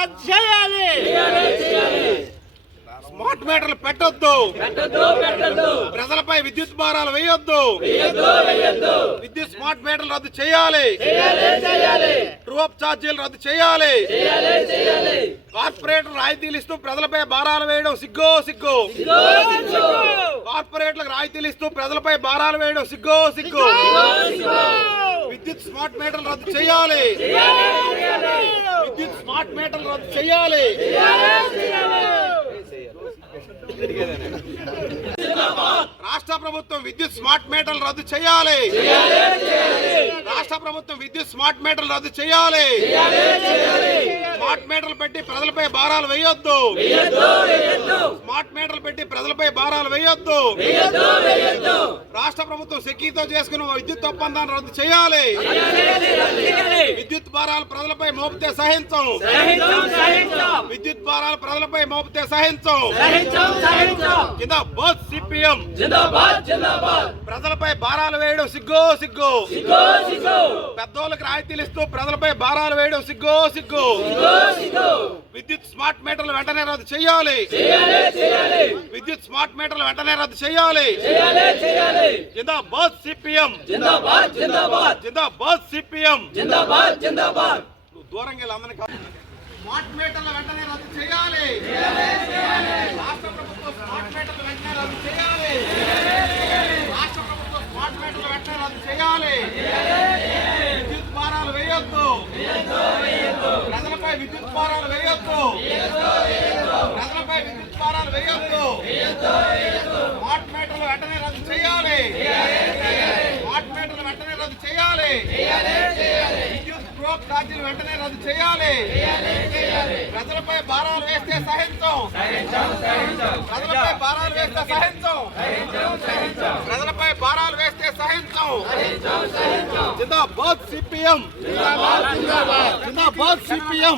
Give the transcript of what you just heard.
రద్దు చేయాలి. స్మార్ట్ మీటర్లు పెట్టొద్దు. ప్రజలపై విద్యుత్ భారాలు వేయొద్దు. విద్యుత్ స్మార్ట్ మీటర్లు రద్దు చేయాలి. ట్రూ అప్ ఛార్జీలు రద్దు చేయాలి. కార్పొరేటర్ రాయితీలు ఇస్తూ ప్రజలపై భారాలు వేయడం సిగ్గో సిగ్గు. కార్పొరేట్లకు రాయితీలు ఇస్తూ ప్రజలపై భారాలు వేయడం సిగ్గో సిగ్గు. విద్యుత్ స్మార్ట్ మీటర్లు రద్దు చేయాలి. విద్యుత్ స్మార్ట్ మీటర్లు రద్దు చేయాలి. రాష్ట్ర ప్రభుత్వం విద్యుత్ స్మార్ట్ మీటర్లు రద్దు చేయాలి. రాష్ట్ర ప్రభుత్వం విద్యుత్ స్మార్ట్ మీటర్లు రద్దు చేయాలి. స్మార్ట్ మీటర్లు పెట్టి ప్రజలపై భారాలు వేయొద్దు. స్మార్ట్ మీటర్లు పెట్టి ప్రజలపై భారాలు వేయొద్దు. రాష్ట్ర ప్రభుత్వం సెకీతో చేసుకున్న విద్యుత్ ఒప్పందాన్ని రద్దు చేయాలి. విద్యుత్ భారాలు ప్రజలపై మోపితే సహించం. విద్యుత్ భారాలు ప్రజలపై మోపితే సహించం. జిందాబాద్ సిపిఎం. ప్రజలపై భారాలు వేయడం సిగ్గో సిగ్గు. పెద్దోళ్ళకి రాయితీలు ఇస్తూ ప్రజలపై భారాలు వేయడం సిగ్గో సిగ్గు. విద్యుత్ స్మార్ట్ మీటర్లు వెంటనే రద్దు చేయాలి. విద్యుత్ స్మార్ట్ మీటర్లు వెంటనే రద్దు చేయాలి. జిందాబాద్ సిపిఎం. జిందాబాద్ సిపిఎం. దూరంగా అందరినీ స్మార్ట్ మీటర్లు వెంటనే రద్దు చేయాలి. రాష్ట్ర ప్రభుత్వం స్మార్ట్ మీటర్లు వెంటనే రద్దు చేయాలి. రాష్ట్ర ప్రభుత్వం స్మార్ట్ మీటర్లు వెంటనే రద్దు చేయాలి. విద్యుత్ భారాలు వేయొద్దు. ప్రజలపై విద్యుత్ భారాలు వేయొద్దు. ప్రజలపై విద్యుత్ భారాలు వేయొద్దు. స్మార్ట్ మీటర్లు వెంటనే రద్దు చేయాలి. స్మార్ట్ మీటర్లు వెంటనే రద్దు చేయాలి. విద్యుత్ గ్రూప్ ఛార్జీలు వెంటనే రద్దు చేయాలి. ప్రజలపై భారాలు వేస్తే సహించం. ప్రజలపై భారాలు వేస్తే సహించం. ప్రజలపై భారాలు వేస్తే సహించం. జిందాబాద్ సిపిఎం. జిందాబాద్ సిపిఎం.